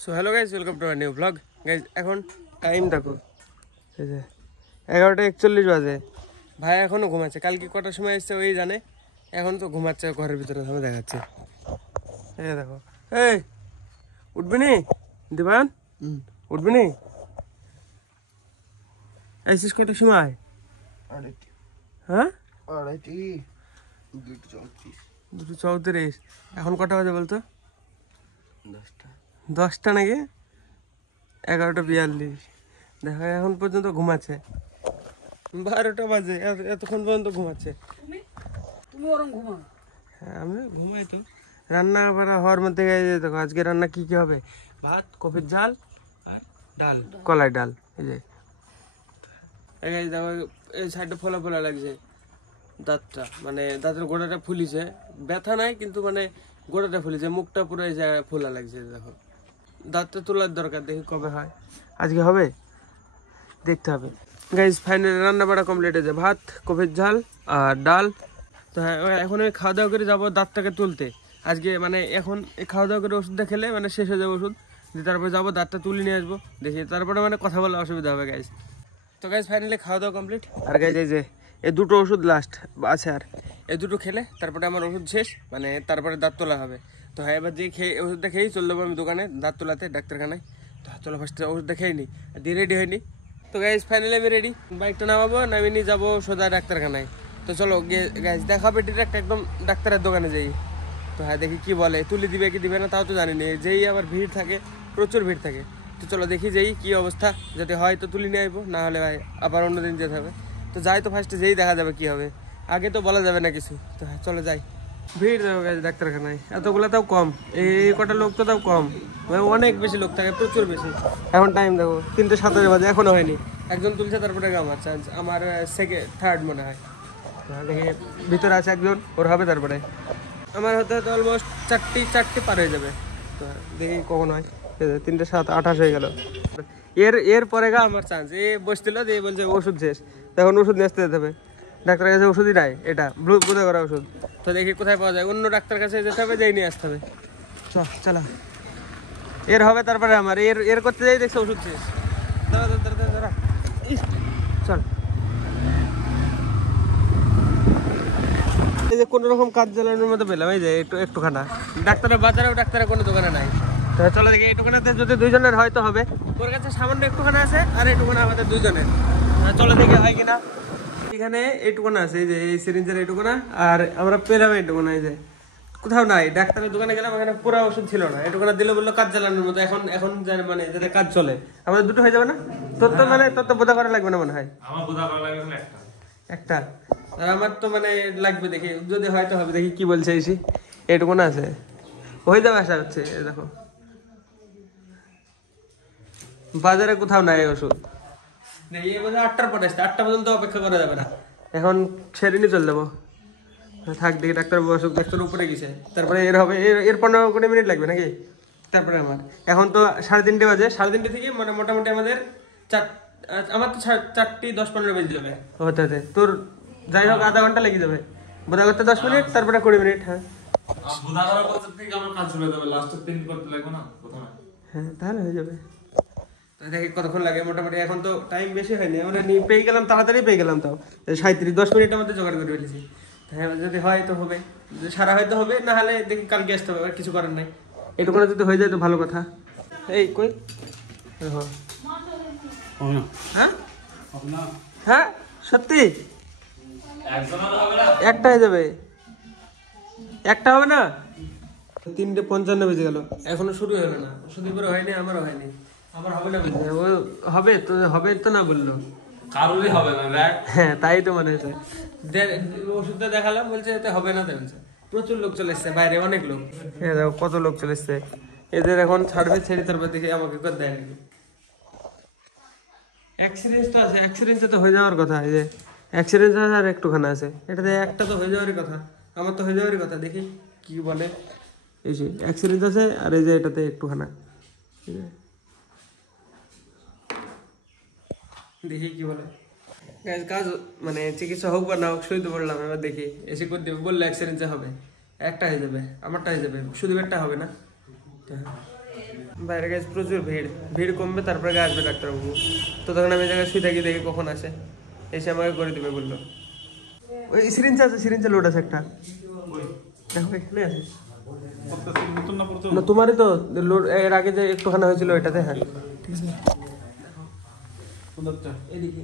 So hello guys, welcome to our new blog. Guys এখন time দেখো, 11:41 বাজে। ভাই এখনও ঘুমাচ্ছে। কালকে কটার সময় এসছে ওই জানে, এখন তো ঘুমাচ্ছে ঘরের ভিতরে। আমি দেখাচ্ছে, এই দেখো। এই উঠবি নি দিবান, উঠবি নি? আইসিস কটার সময়? হ্যাঁ 2:34। এখন কটা বাজে বলতো? 10টা নাকি? 11:42। দেখো এখন পর্যন্ত ঘুমাচ্ছে। 12টা বাজে, এতক্ষণ পর্যন্ত ঘুমাচ্ছে। তুমি ওরম ঘুমাও? হ্যাঁ আমি ঘুমাই তো। রান্না বান্না হওয়ার মধ্যে দেখো আজকে রান্না কি কি হবে। ভাত, কপির ঝাল আর ডাল, কলাই ডাল। এই যে দেখো এই সাইডে ফোলা ফোলা লাগছে দাঁতটা, মানে দাঁতের গোড়াটা ফুলিছে। ব্যথা নাই কিন্তু মানে গোড়াটা ফুলিছে, মুখটা পুরো এই জায়গায় ফোলা লাগছে। দেখো দাঁতটা তোলার দরকার, দেখি কবে হয়। আজকে হবে, দেখতে হবে। গাইজ ফাইনালি রান্না বাড়া কমপ্লিট হয়েছে। ভাত, কপির ঝাল আর ডাল। তো হ্যাঁ এখন আমি খাওয়া দাওয়া করে যাবো দাঁতটাকে তুলতে আজকে। মানে এখন এই খাওয়া দাওয়া করে ওষুধটা খেলে মানে শেষ হয়ে যাবে ওষুধ দিয়ে, তারপরে যাবো দাঁতটা তুলে নিয়ে আসবো। দেখি তারপরে মানে কথা বলা অসুবিধা হবে গাইজ। তো গাইজ ফাইনালি খাওয়া দাওয়া কমপ্লিট। আর গাইজ এই যে এই দুটো ওষুধ লাস্ট আছে, আর এই দুটো খেলে তারপরে আমার ওষুধ শেষ, মানে তারপরে দাঁত তোলা হবে। তো হ্যাঁ এবার যে খেয়ে ওষুধটা খেয়েই চলে যাবো আমি দোকানে দাঁত তোলাতে, ডাক্তারখানায়। তো চলো ফার্স্টে ওষুধটা খেয়ে নিই, দিয়ে রেডি হয়নি। তো গাইজ ফাইনালি আমি রেডি, বাইকটা নামাবো, নামিয়ে নিয়ে যাবো সোজা ডাক্তারখানায়। তো চলো গিয়ে গাইজ দেখাবে ডিরেক্ট একদম ডাক্তারের দোকানে যাই। তো হ্যাঁ দেখি কি বলে, তুলে দিবে কি দিবে না তাও তো জানি না। যেই আবার ভিড় থাকে, প্রচুর ভিড় থাকে। তো চলো দেখি যেই কি অবস্থা, যদি হয় তো তুলে নিয়ে আসবো, না হলে ভাই আবার অন্যদিন যেতে হবে। তো যাই তো ফার্স্টে যেই দেখা যাবে কি হবে, আগে তো বলা যাবে না কিছু। তো হ্যাঁ চলো যাই। ভিড় দেখো গাইজ ডাক্তারখানায়, এতগুলো তাও কম, এই কটা লোক তো তাও কম, অনেক বেশি লোক থাকে, প্রচুর বেশি। এখন টাইম দেখো 3:27 বাজে, এখনো হয়নি। একজন তুলছে তারপরে আমার চান্স, আমার থার্ড মনে হয়। দেখি ভিতরে আছে একজন, ওর হবে তারপরে আমার হতে হতে অলমোস্ট 4টি পার হয়ে যাবে। তো দেখি কখন হয়। 3:07:28 হয়ে গেল। এর পরে আমার চান্স। এ বসছিল দিয়ে বলছে ওষুধ শেষ, তখন ওষুধ নিয়ে আসতে যেতে হবে। ডাক্তারের কাছে ওষুধই নাই, এটা বুঝে করা ওষুধ। তো দেখি কোথায় পাওয়া যায়, অন্য ডাক্তার কাছে যেতে হবে, যেই নিয়ে আসতে হবে। চলো এর হবে তারপরে আমার, এর করতে যাই দেখছি ওষুধ শেষ। দাঁড়া চল। এই যে কোনো রকম কাজ চালানোর মতো পেলাম, এই যে একটুখানা। ডাক্তারের বাজারেও ডাক্তারের কোনো দোকানে নাই। তো চলো দেখি এইটুখানাতে যদি দুইজনের হয়তো হবে। ওর কাছে সামান্য একটুখানা আছে, আর এইটুখানা আমাদের দুইজনের। চলো দেখি হয় কিনা। এখানে এইটুখানা আছে, এই যে এই সিরিঞ্জের এইটুখানা, আর আমরা পেলাম এইটুখানা। এই যে কোথাও নাই, ডাক্তারের দোকানে গেলাম, এখানে পুরো ওষুধ ছিল না। এইটুখানা দিলে বললো কাজ চালানোর মতো। এখন মানে যাতে কাজ চলে, আমাদের দুটো হয়ে যাবে না? তোর তো বোঝা করা লাগবে না মনে হয়। আমার বোঝা করা লাগবে একটা, আর আমার তো মানে লাগবে। দেখি যদি হয়তো হবে, দেখি কি বলছে এসি। এইটুকু না আছে, হয়ে যাবে আশা হচ্ছে। দেখো বাজারে কোথাও নাই ওষুধ। দেখি এই বোধহয় 8টার পরে আসছে, 8টা পর্যন্ত অপেক্ষা করা যাবে না। এখন ছেড়ে নিয়ে চলে যাবো। থাক দেখি ডাক্তার অসুখ, ডাক্তার উপরে গেছে, তারপরে এর হবে। এর 15-20 মিনিট লাগবে নাকি? তারপরে আমার এখন তো 3:30 বাজে। 3:30 থেকে মানে মোটামুটি আমাদের আমার তো 4:10-15 বেজে যাবে হতে হতে। তোর যাই হোক আধা ঘন্টা লেগে যাবে বোধা করতে, 10 মিনিট, তারপরে 20 মিনিট। হ্যাঁ বোঝা করার পর থেকে আমার কাজ শুরু হয়ে যাবে, লাস্টের 3 করতে লাগবে না প্রথমে। হ্যাঁ তাহলে হয়ে যাবে। তো দেখি কতক্ষণ লাগে। মোটামুটি এখন তো টাইম বেশি হয়নি, আমরা পেয়ে গেলাম, তাড়াতাড়ি পেয়ে গেলাম। তাও 10 মিনিটের মধ্যে জোগাড় করে ফেলেছি। হ্যাঁ যদি হয় তো হবে, যদি সারা হয়তো হবে, না হলে দেখি কালকে আসতে হবে, কিছু করার নাই। এইটুকু যদি হয়ে যায় তো ভালো কথা। এই কই হ্যাঁ হ্যাঁ সত্যি একটা হয়ে যাবে, একটা হবে না? 3:55 বেজে গেল, এখনো শুরু হলো না। ওষুধ করে হয়নি, আমারও হয়নি। আমার হবে না বলছে, ও হবে তো না বললো, কারোরই হবে না দেখ। হ্যাঁ তাই তো মনে হচ্ছে। ওষুধটা দেখালাম, বলছে এতে হবে না। বলছে প্রচুর লোক চলে এসছে বাইরে, অনেক লোক। হ্যাঁ দেখো কত লোক চলে এসছে। এদের এখন ছাড়বে, ছেড়ে তারপর দেখি আমাকে করে দেয় নাকি। অ্যাক্সিডেন্টটা আছে, অ্যাক্সিডেন্টে তো হয়ে যাওয়ার কথা। এই যে অ্যাক্সিডেন্ট আছে আর একটুখানা আছে, এটাতে একটা তো হয়ে যাওয়ারই কথা। আমার তো হয়ে যাওয়ারই কথা, দেখি কি বলে। এই যে অ্যাক্সিডেন্ট আছে, আর এই যে এটাতে একটুখানা, ঠিক আছে দেখি কি বলে। কাজ মানে চিকিৎসা হোক বা না হোক, শুইতে পড়লাম। এবার দেখি এসে করে দেবে, বললে অ্যাক্সিডেন্ট হবে, একটা হয়ে যাবে, আমারটা হয়ে যাবে, শুধু একটা হবে না। বাইরে গেছে প্রচুর ভিড়, ভিড় কমবে তারপরে আসবে ডাক্তারবাবু। তো তখন আমি জায়গায় শুয়ে থাকি, দেখি কখন আসে, এসে আমাকে করে দেবে বললো। ওই সিরিঞ্জ আছে, সিরিঞ্জে লোড আছে একটা, দেখো এখানে আছে না, তোমারই তো লোড এর আগে যে একটুখানি হয়েছিল এটাতে। হ্যাঁ ঠিক আছে, এদিকে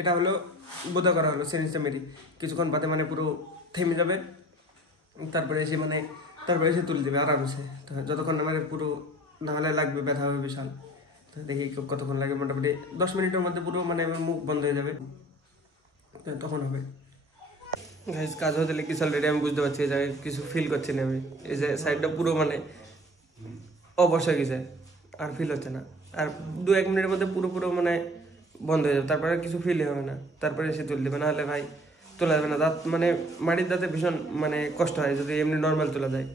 এটা হলো বোধা করা হলো সিরিঞ্জটা মেরি, কিছুক্ষণ বাদে মানে পুরো থেমে যাবে, তারপরে এসে মানে তারপরে এসে তুলে দেবে আরামসে। তো যতক্ষণ মানে পুরো নাহলে লাগবে, ব্যথা হবে বিশাল। তো দেখি কতক্ষণ লাগে, মোটামুটি 10 মিনিটের মধ্যে পুরো মানে মুখ বন্ধ হয়ে যাবে, তখন হবে। গাইস কাজ হতে লেগেছে অলরেডি, আমি বুঝতে পারছি এই জায়গায় কিছু ফিল করছি না আমি, এই যে সাইডটা পুরো মানে অবশ হয়ে গেছে, আর ফিল হচ্ছে না। আর 2-1 মিনিটের মধ্যে পুরো পুরো মানে বন্ধ হয়ে যাবে, তারপরে কিছু ফিলই হবে না, তারপরে এসে তুলে দেবে, নাহলে ভাই তোলা যাবে না। দাঁত মানে মাড়ির দাঁতে ভীষণ মানে কষ্ট হয় যদি এমনি নর্মাল তোলা যায়।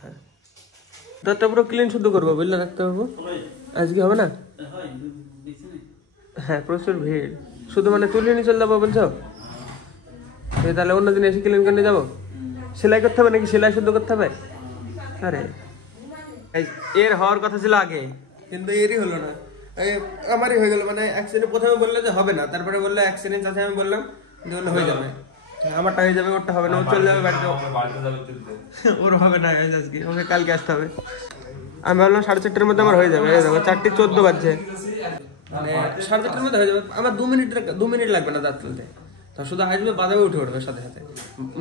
হ্যাঁ দাঁতটা পুরো ক্লিন শুদ্ধ করবো, বুঝলে ডাক্তারবাবু? আজকে হবে না? হ্যাঁ প্রচুর ভিড়, শুধু মানে তুলে নিয়ে চলে যাবো বলছো? তাহলে অন্যদিন এসে ক্লিন করে নিয়ে যাবো? সেলাই করতে হবে নাকি, সেলাই শুদ্ধ করতে হবে? আরে এর হওয়ার কথা ছিল আগে, কিন্তু এরই হলো না, আমারই হয়ে গেল। মানে অ্যাক্সিডেন্ট প্রথমে বললো যে হবে না, তারপরে বললো অ্যাক্সিডেন্ট আছে, আমি বললাম যে বললো হয়ে যাবে, আমারটা হয়ে যাবে, ওরটা হবে না, ও চলে যাবে বাড়িতে, ওর হবে না আজকে, ওকে কালকে আসতে হবে। আমি ভাবলাম 4:30টার মধ্যে আমার হয়ে যাবে, 4:14 বাজছে, মানে 4:30টার মধ্যে হয়ে যাবে আমার। 2 মিনিট লাগবে না দাঁত তুলতে, তো শুধু আসবে বাজাবে উঠে উঠবে সাথে সাথে,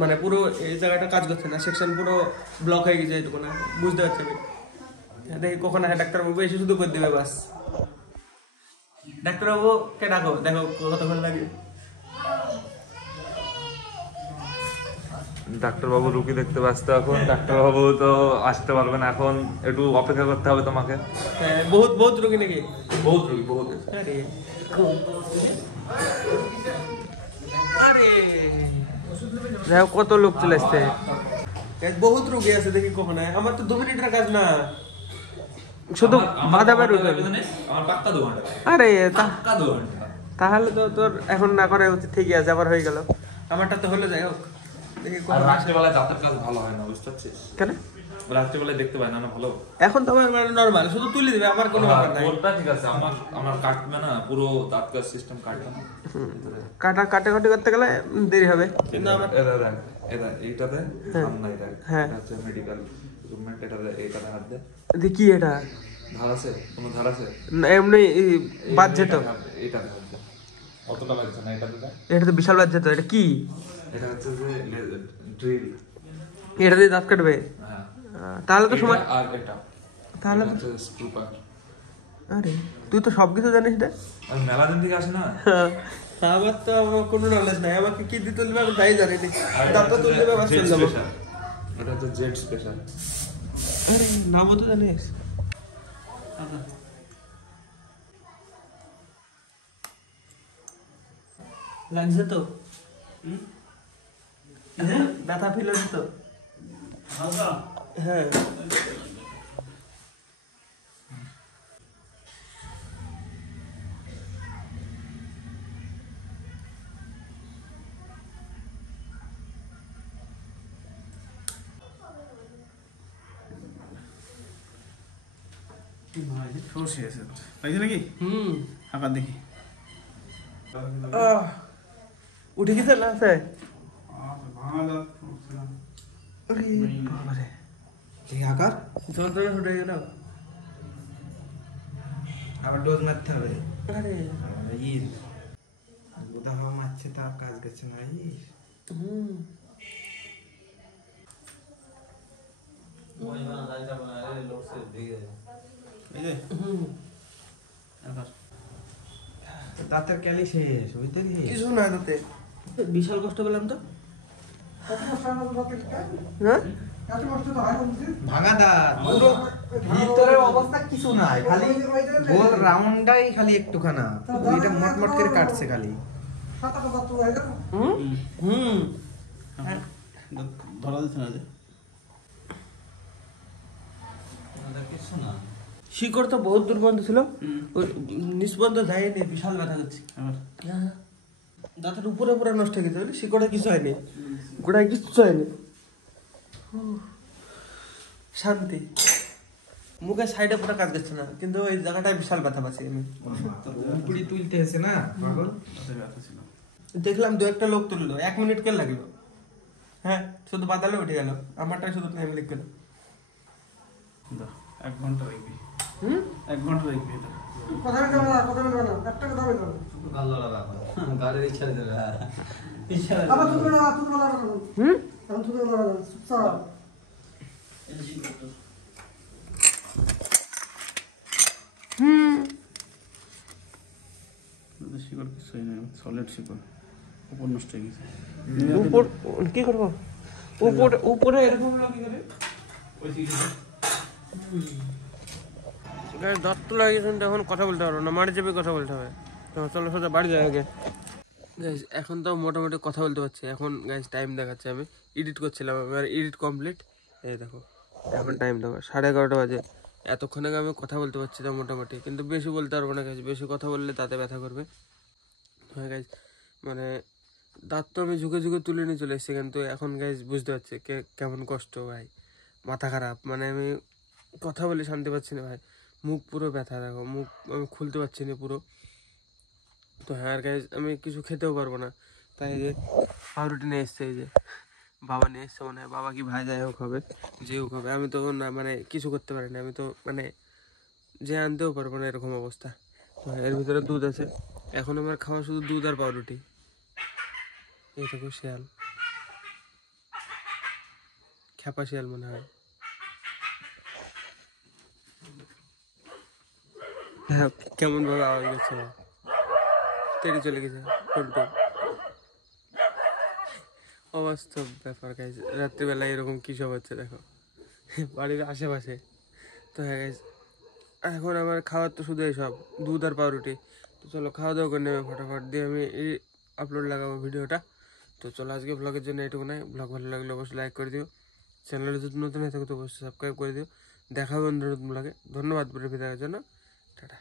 মানে পুরো এই জায়গাটা কাজ করছে না, সেকশন পুরো ব্লক হয়ে গেছে এটুকু না, বুঝতে পারছি আমি। দেখি কখন আসে ডাক্তারবাবু, এসে শুধু করে দেবে বাস। ডাক্তারবাবুকে ডাকো, দেখো কতক্ষণ লাগে। ডাক্তারবাবু রুগী দেখতে ব্যস্ত এখন, ডাক্তারবাবু তো আসতে পারবে না এখন, একটু অপেক্ষা করতে হবে তোমাকে। হ্যাঁ বহুত বহুত রোগী নাকি? বহুত রুগী, বহুত। আরে আরে দেখো কত লোক চলে আসছে, বহুত রোগী আছে, দেখি কখন হয়। আমার তো 2 মিনিটের কাজ না, শুধু বাধা বের হতে হবে। আমার পাক্কা 2 ঘন্টা, আরে পাক্কা 2 ঘন্টা। তাহলে তো তোর এখন না করা উচিত, ঠিকই আছে, আবার হয়ে গেল। আমারটা তো হলো, যাই হোক দেখি আর কখন। রাত্রিবেলায় দাঁতের কাজ ভালো হয় না, বুঝতে পারছিস? কেন? রাত্রিবেলায় দেখতে পাই না না ভালো। এখন তো আমার মানে নরমাল, শুধু তুলে দিবে, আমার কোনো ব্যাপার নাই। ওটা ঠিক আছে, আমার কাটবে না, পুরো দাঁত কাজ সিস্টেম কাটবে না। কাটাকাটি করতে গেলে দেরি হবে, কিন্তু আমার এইটাতে হ্যাঁ। সামনে দেখ, হ্যাঁ। এটা হচ্ছে মেডিকেল ইকুইপমেন্ট, এইটাতে হাত দে। দেখি এটা ধার আছে, কোনো ধার আছে? না, এমনি বাজছে তো, এইটাতে হাত দে, অতটা লাগছে না, এটাতে দেখ। এটা তো বিশাল বাজছে তো, এটা কি? এটা হচ্ছে যে ড্রিল। এটা দিয়ে দাঁত কাটবে? হ্যাঁ, তাহলে তো সময়, আর এটা তাহলে হচ্ছে স্ক্রুপার। আরে তুই তো সবকিছু জানিস রে। আমি মেলা দিন থেকে আসি না। আমার তো কোনো নলেজ নাই, আমাকে কি দিয়ে তুলবে আমি তাই জানি না, দাঁতটা তুলে দেবে বাস চলে যাবো। এটা হচ্ছে জেড স্পেশাল। আরে নামও তো জানিস? লাগছে তো? ব্যথা ফিল হচ্ছে তো? হ্যাঁ আবার দেখি উঠে গেছে না আছে? আকার যন্ত্রণা উঠে গেল, আবার ডোজ মারতে হবে। আরে ঈদ বোধা হওয়া মারছে, তার কাজ গেছে না। হুম দাঁতের ক্যালি শেষ, বুঝতে কিছু না তাতে, বিশাল কষ্ট পেলাম তো। হ্যাঁ ভাঙা দাঁত পুরো ভিতরের অবস্থা কিছু নাই, খালি গোল রাউন্ডটাই খালি একটুখানা, এটা মটমট করে কাটছে খালি। হুম হুম ধরা দিচ্ছে না যে শিকড় তো বহুত দূর পর্যন্ত ছিল, ওই নিচ পর্যন্ত যায়নি, বিশাল ব্যথা করছে। হ্যাঁ, দাঁতের উপরে পুরো নষ্ট হয়ে গেছে, শিকড়ে কিছু হয়নি, গোড়ায় কিচ্ছু হয়নি। শান্তি। মুখে সাইডে পুরো কাজ করছে না, কিন্তু ওই জায়গাটায় বিশাল ব্যথা পাচ্ছি আমি। পুরি তুলতে এসে না পাগল, দেখলাম 2-1টা লোক তুললো, 1 মিনিট কে লাগলো। হ্যাঁ, শুধু বাতালে উঠে গেল, আমারটাই শুধু টাইম লেগে গেল। 1 ঘন্টা রাখবি, হুম, 1 ঘন্টা রাখবি এটা। কথা বলতে না, কথা বলতে না, একটা কথা বলতে না। ভালো লাগা গাড়ির ইচ্ছা দিলে ইচ্ছা আবার তুমি বলো, তুমি বলো না। হুম, এখন তুমি বলো না, চুপচাপ। শিকড় কিছু হয় না, সলিড শিকড়, উপর নষ্ট হয়ে গেছে। উপর কি করবো, উপরে এরকম লোক কি করে দাঁত তো লাগিয়েছেন, এখন কথা বলতে পারবো না, মারি চেপে কথা বলতে হবে। তো চলো সোজা বাড়ি যাই আগে। গাইজ এখন তো মোটামুটি কথা বলতে পারছি। এখন গাইজ টাইম দেখাচ্ছে, আমি এডিট করছিলাম, আমার এডিট কমপ্লিট। এই দেখো এখন টাইম দেখো 11:30 বাজে। এতক্ষণ আগে আমি কথা বলতে পারছি না মোটামুটি, কিন্তু বেশি বলতে পারবো না গাইজ, বেশি কথা বললে তাতে ব্যথা করবে। হ্যাঁ গাইজ, মানে দাঁত তো আমি ঝুঁকে ঝুঁকে তুলে নিয়ে চলে এসেছি, কিন্তু এখন গাইজ বুঝতে পারছি কেমন কষ্ট ভাই, মাথা খারাপ। মানে আমি কথা বলে শান্তি পাচ্ছি না ভাই, মুখ পুরো ব্যথা, দেখো মুখ আমি খুলতে পারছি না পুরো। তো হ্যাঁ আর গাইজ আমি কিছু খেতেও পারবো না, তাই যে পাউরুটি নিয়ে এসছে, এই যে বাবা নিয়ে এসছে মনে হয়, বাবা কি ভাই যাই হোক হবে, যে হোক হবে, আমি তো না মানে কিছু করতে পারি না, আমি তো মানে যে আনতেও পারবো না, এরকম অবস্থা। তো এর ভিতরে দুধ আছে, এখন আমার খাওয়া শুধু দুধ আর পাউরুটি। এই দেখো শিয়াল, খ্যাপা শিয়াল মনে হয়। হ্যাঁ, কেমন ভাবে আওয়াজ করছে, তেড়ে চলে গেছে ফোনটা। অবাস্তব ব্যাপার গাইজ, রাত্রিবেলায় এরকম কী সব হচ্ছে দেখো বাড়ির আশেপাশে। তো হ্যাঁ গাইজ, এখন আমার খাওয়ার তো শুধু এইসব দুধ আর পাউরুটি। তো চলো খাওয়া দাওয়া করে নেবে ফটাফট, দিয়ে আমি এই আপলোড লাগাবো ভিডিওটা। তো চলো আজকে ব্লগের জন্য এইটুকু নাই। ব্লগ ভালো লাগলে অবশ্যই লাইক করে দিও, চ্যানেলে যদি নতুন হয়ে থাকে তো অবশ্যই সাবস্ক্রাইব করে দিও। দেখা হবে অন্য নতুন ব্লগে। ধন্যবাদ ভিডিও দেখার জন্য, টাটা।